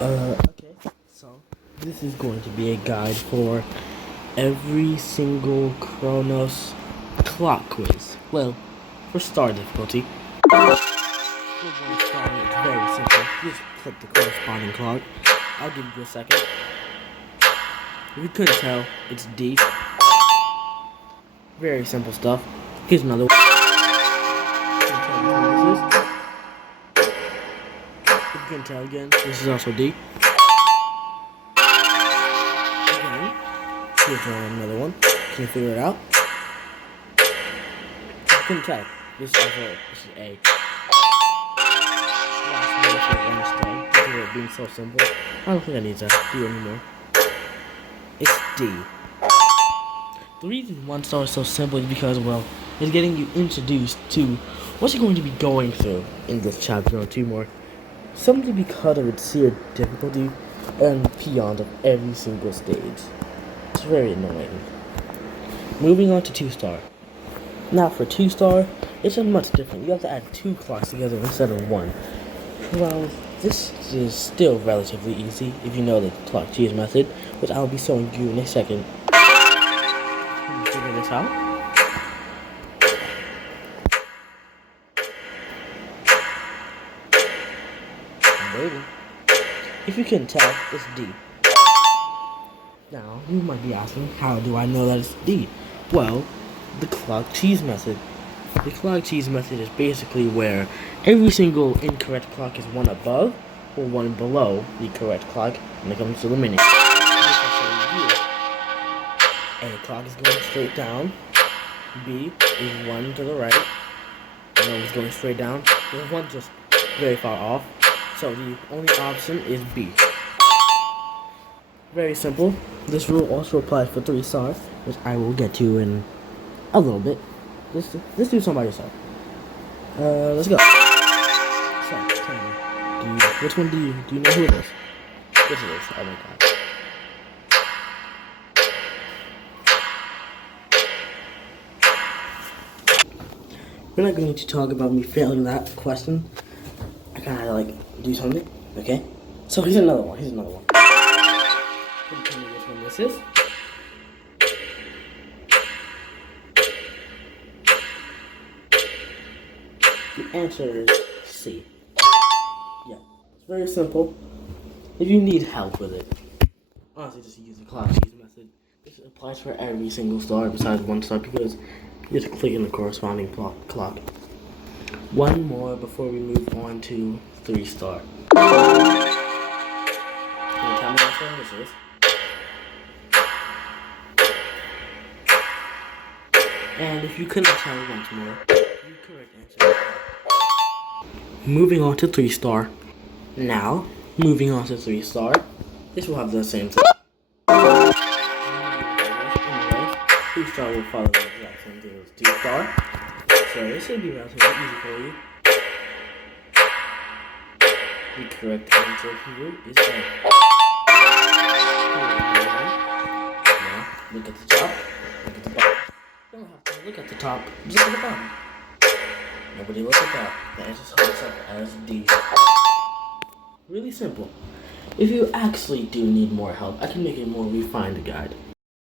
Okay, so this is going to be a guide for every single Chronos clock quiz. Well, for star difficulty. We're going to start it very simple. You just click the corresponding clock. I'll give you a second. If you couldn't tell, it's D. Very simple stuff. Here's another one. If you couldn't tell again, this is also D. Again, here's another one. Can you figure it out? If you couldn't tell, this is A. Last one for Wednesday. Because of it being so simple, I don't think I need to do anymore. It's D. The reason one star is so simple is because, well, it's getting you introduced to what you're going to be going through in this chapter or two more. Simply because of its sheer difficulty and beyond of every single stage. It's very annoying. Moving on to 2-star. Now for 2-star, it's much different. You have to add 2 clocks together instead of 1. Well, this is still relatively easy if you know the clock cheese method, which I'll be showing you in a second. Can you figure this out? I'm waiting. If you can tell, it's D. Now, you might be asking, how do I know that it's D? Well, the clock cheese method. The clock cheese method is basically where every single incorrect clock is one above or one below the correct clock when it comes to the minute. A clock is going straight down. B is 1 to the right. No, it's going straight down. There's 1 just very far off. So the only option is B. Very simple. This rule also applies for 3-star, which I will get to in a little bit. Let's do some by yourself. Let's go. So, tell me, which one do you know who it is? Which it is? Oh my god. We're not going to talk about me failing that question. I kind of like do something, okay? So here's another one. Can you tell me which one this is? The answer is C. Yeah, it's very simple. If you need help with it, honestly, just use the clock cheese method. This applies for every single star besides 1-star because you just click in the corresponding clock. One more before we move on to 3-star. Can you tell me which one this is? And if you couldn't tell once more, the correct answer is A. Moving on to 3-star. Now, moving on to 3-star. This will have the same thing. 3-star will follow the exact same thing as 2-star. So this should be relatively easy for you. The correct answer here is A. Now, look at the top, look at the bottom. You don't have to look at the top, just look at the bottom. Nobody look at that. The answer holds up as D. Really simple. If you actually do need more help, I can make a more refined guide.